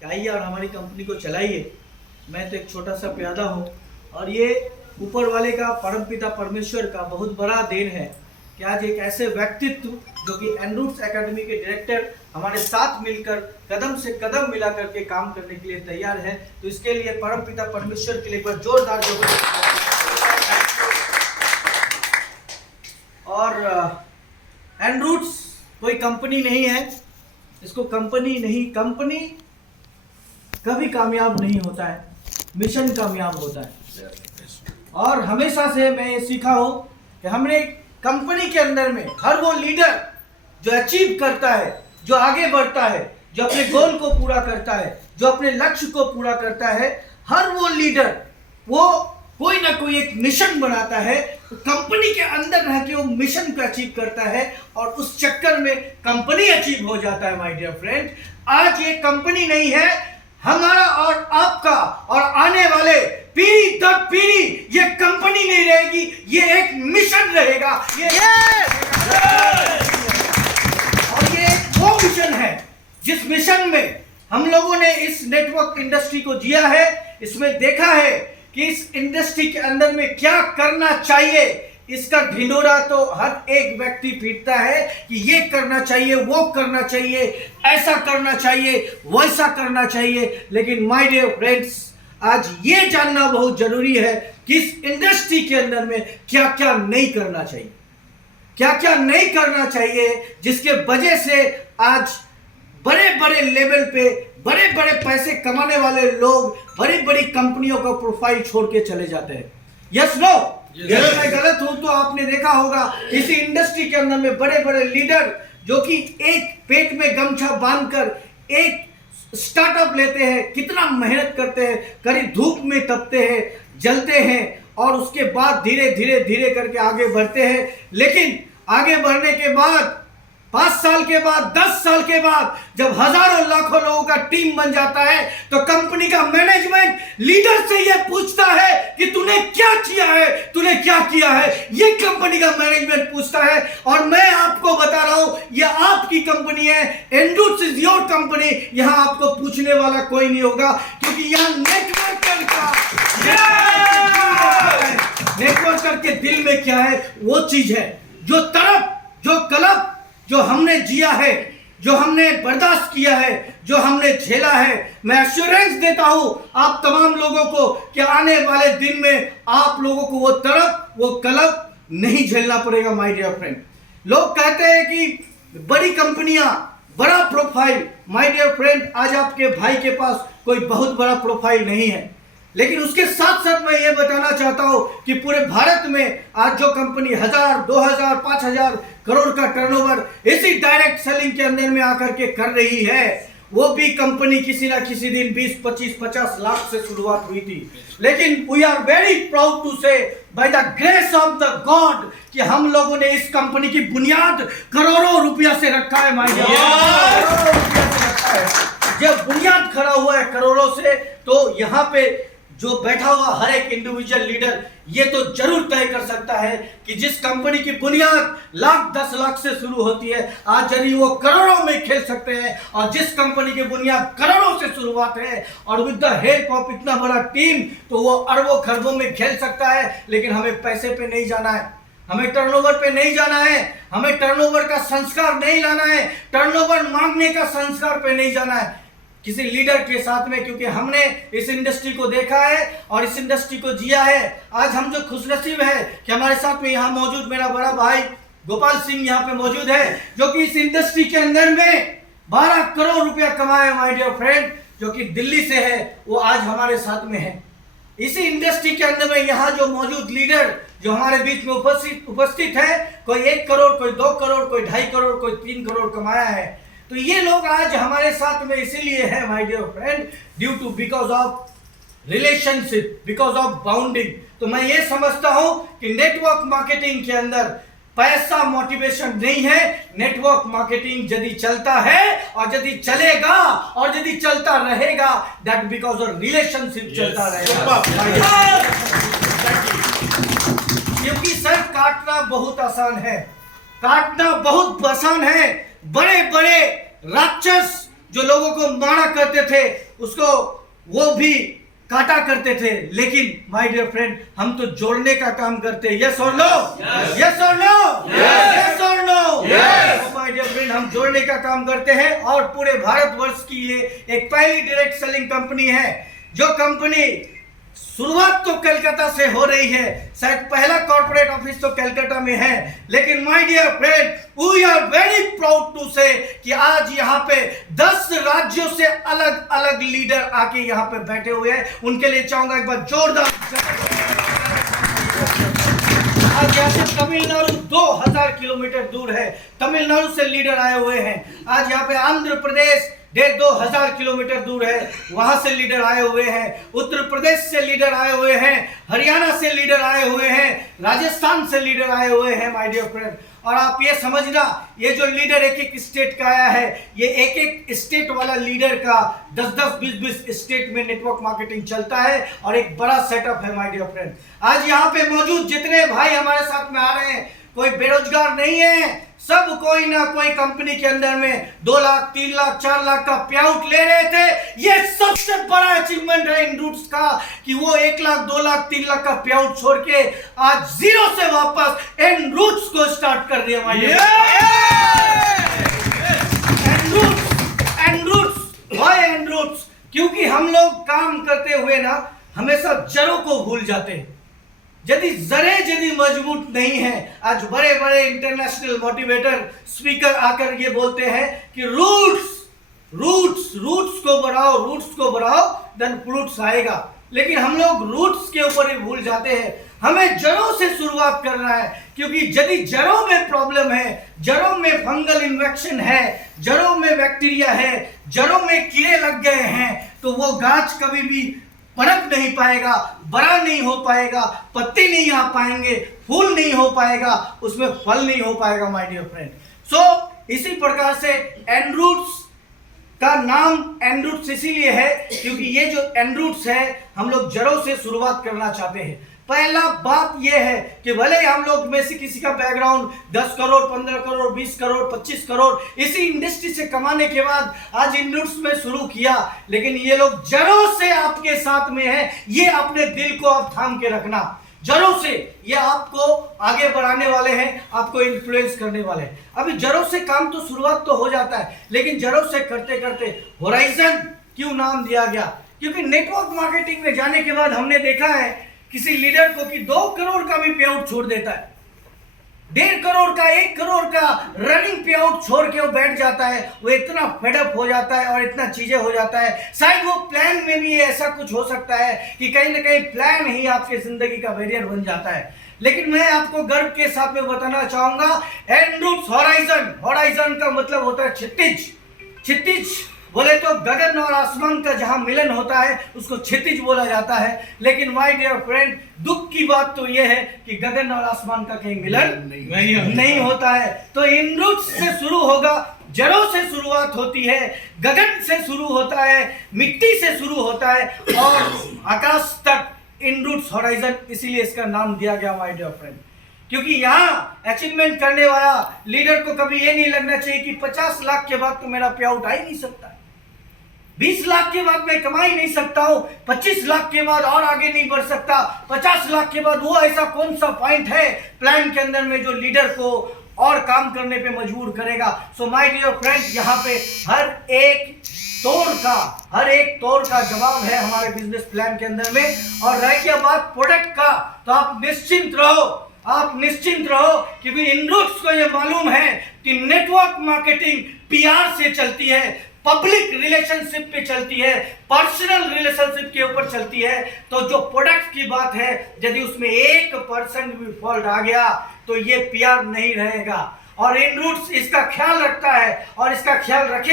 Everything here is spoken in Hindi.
कि आइए और हमारी कंपनी को चलाइए। मैं तो एक छोटा सा प्यादा हूँ और ये ऊपर वाले का परमपिता परमेश्वर का बहुत बड़ा देन है कि आज एक ऐसे व्यक्तित्व जो कि एनरूट्स एकेडमी के डायरेक्टर हमारे साथ मिलकर कदम से कदम मिला करके काम करने के लिए तैयार है। तो इसके लिए परमपिता परमेश्वर के लिए एक बार जोरदार और एनरूट्स कोई कंपनी नहीं है, इसको कंपनी नहीं, कंपनी कभी कामयाब नहीं होता है, मिशन कामयाब होता है। और हमेशा से मैं ये सीखा हूं कि हमने कंपनी के अंदर में हर वो लीडर जो अचीव करता है, जो आगे बढ़ता है, जो अपने गोल को पूरा करता है, जो अपने लक्ष्य को पूरा करता है, हर वो लीडर वो कोई ना कोई एक मिशन बनाता है, तो कंपनी के अंदर रह के वो मिशन को अचीव करता है और उस चक्कर में कंपनी अचीव हो जाता है। माय डियर फ्रेंड, आज ये कंपनी नहीं है, हमारा और आपका और आने वाले पीढ़ी दर पीढ़ी ये कंपनी नहीं रहेगी, ये एक मिशन रहेगा। और ये वो मिशन है जिस मिशन में हम लोगों ने इस नेटवर्क इंडस्ट्री को जिया है, इसमें देखा है कि इस इंडस्ट्री के अंदर में क्या करना चाहिए, इसका ढिंढोरा तो हर एक व्यक्ति पीटता है कि ये करना चाहिए, वो करना चाहिए, ऐसा करना चाहिए, वैसा करना चाहिए। लेकिन माय डियर फ्रेंड्स, आज ये जानना बहुत जरूरी है कि इस इंडस्ट्री के अंदर में क्या क्या नहीं करना चाहिए, क्या क्या नहीं करना चाहिए, जिसके वजह से आज बड़े बड़े लेवल पे बड़े बड़े पैसे कमाने वाले लोग बड़ी बड़ी कंपनियों का प्रोफाइल छोड़ के चले जाते हैं। यस नो, यदि मैं गलत हूं तो आपने देखा होगा इसी इंडस्ट्री के अंदर में बड़े बड़े लीडर जो कि एक पेट में गमछा बांधकर एक स्टार्टअप लेते हैं, कितना मेहनत करते हैं, करीब धूप में तपते हैं, जलते हैं और उसके बाद धीरे धीरे धीरे करके आगे बढ़ते हैं। लेकिन आगे बढ़ने के बाद 5 साल के बाद, 10 साल के बाद जब हजारों लाखों लोगों का टीम बन जाता है तो कंपनी का मैनेजमेंट लीडर से यह पूछता है कि तूने क्या किया है, तूने क्या किया है, ये कंपनी का मैनेजमेंट पूछता है। और मैं आपको बता रहा हूं, यह आपकी कंपनी है, एनरूट्स इज योर कंपनी। यहां आपको पूछने वाला कोई नहीं होगा, क्योंकि यहां नेटवर्कर के दिल में क्या है, वो चीज है, जो तरफ, जो कलप जो हमने जिया है, जो हमने बर्दाश्त किया है, जो हमने झेला है। मैं एश्योरेंस देता हूं आप तमाम लोगों को कि आने वाले दिन में आप लोगों को वो तरफ, वो कलप नहीं झेलना पड़ेगा। माय डियर फ्रेंड, लोग कहते हैं कि बड़ी कंपनियां, बड़ा प्रोफाइल। माय डियर फ्रेंड, आज आपके भाई के पास कोई बहुत बड़ा प्रोफाइल नहीं है, लेकिन उसके साथ साथ मैं ये बताना चाहता हूं कि पूरे भारत में आज जो कंपनी 1000, 2000, 5000 करोड़ का टर्नओवर इसी डायरेक्ट सेलिंग के अंदर में आकर के कर रही है, वो भी कंपनी किसी ना किसी दिन 20, 25, 50 लाख से शुरुआत हुई थी। लेकिन we are very proud to say by the grace of the God कि हम लोगों ने इस कंपनी की बुनियाद करोड़ों रुपया से रखा है। माय जब बुनियाद खड़ा हुआ है करोड़ों से, तो यहाँ पे जो बैठा हुआ हर एक इंडिविजुअल लीडर ये तो जरूर तय कर सकता है कि जिस कंपनी की बुनियाद लाख 10 लाख से शुरू होती है, आज यदि वो करोड़ों में खेल सकते हैं, और जिस कंपनी की बुनियाद करोड़ों से शुरुआत है और विद द हेल्प ऑफ इतना बड़ा टीम, तो वो अरबों खरबों में खेल सकता है। लेकिन हमें पैसे पे नहीं जाना है, हमें टर्नओवर पे नहीं जाना है, हमें टर्नओवर का संस्कार नहीं लाना है, टर्नओवर मांगने का संस्कार पे नहीं जाना है किसी लीडर के साथ में, क्योंकि हमने इस इंडस्ट्री को देखा है और इस इंडस्ट्री को जिया है। आज हम जो खुशनसीब है कि हमारे साथ में यहाँ मौजूद मेरा बड़ा भाई गोपाल सिंह यहाँ पे मौजूद है, जो कि इस इंडस्ट्री के अंदर में 12 करोड़ रुपया कमाए। माय डियर फ्रेंड, जो कि दिल्ली से है, वो आज हमारे साथ में है। इसी इंडस्ट्री के अंदर में यहाँ जो मौजूद लीडर जो हमारे बीच में उपस्थित है, कोई 1 करोड़, कोई 2 करोड़, कोई 2.5 करोड़, कोई 3 करोड़ कमाया है। तो ये लोग आज हमारे साथ में इसीलिए है my dear friend, due to because of relationship, because of bonding. तो मैं ये समझता हूं कि नेटवर्क मार्केटिंग के अंदर पैसा मोटिवेशन नहीं है। नेटवर्क मार्केटिंग यदि चलता है और यदि चलेगा और यदि चलता रहेगा, दैट बिकॉज ऑफ रिलेशनशिप चलता रहेगा। क्योंकि सर काटना बहुत आसान है, काटना बहुत आसान है। बड़े बड़े राक्षस जो लोगों को मारा करते थे उसको वो भी काटा करते थे, लेकिन माय डियर फ्रेंड हम तो जोड़ने का काम करते हैं। यस और नो? यस और नो? यस और नो? माय डियर फ्रेंड हम जोड़ने का काम करते हैं और पूरे भारतवर्ष की ये एक पहली डायरेक्ट सेलिंग कंपनी है। जो कंपनी शुरुआत तो कलकत्ता से हो रही है, शायद पहला कॉर्पोरेट ऑफिस तो कलकत्ता में है, लेकिन my dear friend we are very proud to say कि आज यहाँ पे 10 राज्यों से अलग अलग लीडर आके यहाँ पे बैठे हुए हैं। उनके लिए चाहूंगा एक बार जोरदार। आज यहाँ से तमिलनाडु 2000 किलोमीटर दूर है, तमिलनाडु से लीडर आए हुए हैं। आज यहाँ पे आंध्र प्रदेश 1500 किलोमीटर दूर है, वहां से लीडर आए हुए हैं। उत्तर प्रदेश से लीडर आए हुए हैं, हरियाणा से लीडर आए हुए हैं, राजस्थान से लीडर आए हुए हैं माय डियर फ्रेंड। और आप ये समझना, ये जो लीडर एक एक स्टेट का आया है, ये एक एक स्टेट वाला लीडर का 10-10, 20-20 स्टेट में नेटवर्क मार्केटिंग चलता है और एक बड़ा सेटअप है माय डियर फ्रेंड। आज यहाँ पे मौजूद जितने भाई हमारे साथ में आ रहे हैं, कोई बेरोजगार नहीं है, सब कोई ना कोई कंपनी के अंदर में 2 लाख, 3 लाख, 4 लाख का पे आउट ले रहे थे। ये सबसे बड़ा अचीवमेंट है इनरूट्स का कि वो 1 लाख, 2 लाख, 3 लाख का पे आउट छोड़ के आज जीरो से वापस इनरूट्स को स्टार्ट कर दिया भाई। इनरूट्स क्योंकि हम लोग काम करते हुए ना हमेशा जड़ों को भूल जाते हैं। यदि मजबूत नहीं है, आज बड़े बड़े इंटरनेशनल मोटिवेटर स्पीकर आकर ये बोलते हैं कि रूट्स को बढ़ाओ देन फ्रूट्स आएगा। लेकिन हम लोग रूट्स के ऊपर ही भूल जाते हैं। हमें जड़ों से शुरुआत करना है, क्योंकि यदि जड़ों में प्रॉब्लम है, जड़ों में फंगल इन्फेक्शन है, जड़ों में बैक्टीरिया है, जड़ों में कीड़े लग गए हैं, तो वो गाछ कभी भी पनप नहीं पाएगा, बड़ा नहीं हो पाएगा, पत्ते नहीं आ पाएंगे, फूल नहीं हो पाएगा, उसमें फल नहीं हो पाएगा माय डियर फ्रेंड। सो इसी प्रकार से एनरूट्स का नाम एनरूट्स इसीलिए है क्योंकि ये जो एनरूट्स है हम लोग जड़ों से शुरुआत करना चाहते हैं। पहला बात यह है कि भले हम लोग में से किसी का बैकग्राउंड 10 करोड़, 15 करोड़, 20 करोड़, 25 करोड़ इसी इंडस्ट्री से कमाने के बाद आज इनरूट्स में शुरू किया, लेकिन ये लोग जड़ों से आपके साथ में है। ये अपने दिल को आप थाम के रखना, जड़ों से ये आपको आगे बढ़ाने वाले हैं, आपको इन्फ्लुएंस करने वाले हैं। अभी जड़ों से काम तो शुरुआत तो हो जाता है, लेकिन जड़ों से करते करते होराइजन क्यों नाम दिया गया? क्योंकि नेटवर्क मार्केटिंग में जाने के बाद हमने देखा है किसी लीडर को कि 2 करोड़ का भी पे आउट छोड़ देता है, 1.5 करोड़ का, 1 करोड़ का रनिंग पे आउट छोड़ के वो बैठ जाता है। वो इतना फेडअप हो जाता है और इतना चीजें हो जाता है। शायद वो प्लान में भी ऐसा कुछ हो सकता है कि कहीं ना कहीं प्लान ही आपके जिंदगी का बैरियर बन जाता है। लेकिन मैं आपको गर्व के साथ में बताना चाहूंगा, एनरूट्स होराइजन का मतलब होता है क्षितिज बोले तो गगन और आसमान का जहां मिलन होता है उसको क्षितिज बोला जाता है। लेकिन माय डियर फ्रेंड, दुख की बात तो यह है कि गगन और आसमान का कहीं मिलन नहीं होता है। तो इनरूट्स से शुरू होगा, जड़ों से शुरुआत होती है, गगन से शुरू होता है, मिट्टी से शुरू होता है और आकाश तक इनरूट्स होराइजन, इसीलिए इसका नाम दिया गया माय डियर फ्रेंड। क्योंकि यहाँ अचीवमेंट करने वाला लीडर को कभी ये नहीं लगना चाहिए कि 50 लाख के बाद तो मेरा पे आउट आ ही नहीं सकता, 20 लाख के बाद मैं कमा ही नहीं सकता हूं, 25 लाख के बाद और आगे नहीं बढ़ सकता, 50 लाख के बाद। वो ऐसा कौन सा पॉइंट है प्लान के अंदर में जो लीडर को और काम करने पे मजबूर करेगा? सो माय डियर फ्रेंड, यहाँ पे हर एक तौर का जवाब है हमारे बिजनेस प्लान के अंदर में। और रह गया बात प्रोडक्ट का, तो आप निश्चिंत रहो क्योंकि इनरूट्स को यह मालूम है कि नेटवर्क मार्केटिंग पीआर से चलती है, पब्लिक रिलेशनशिप पे चलती है, पर्सनल रिलेशनशिप के ऊपर चलती है। तो जो प्रोडक्ट की बात है, यदि उसमें 1% भी फॉल्ट आ गया तो ये पीआर नहीं रहेगा। और इनरूट्स इसका ख्याल रखता है और इसका ख्याल रखे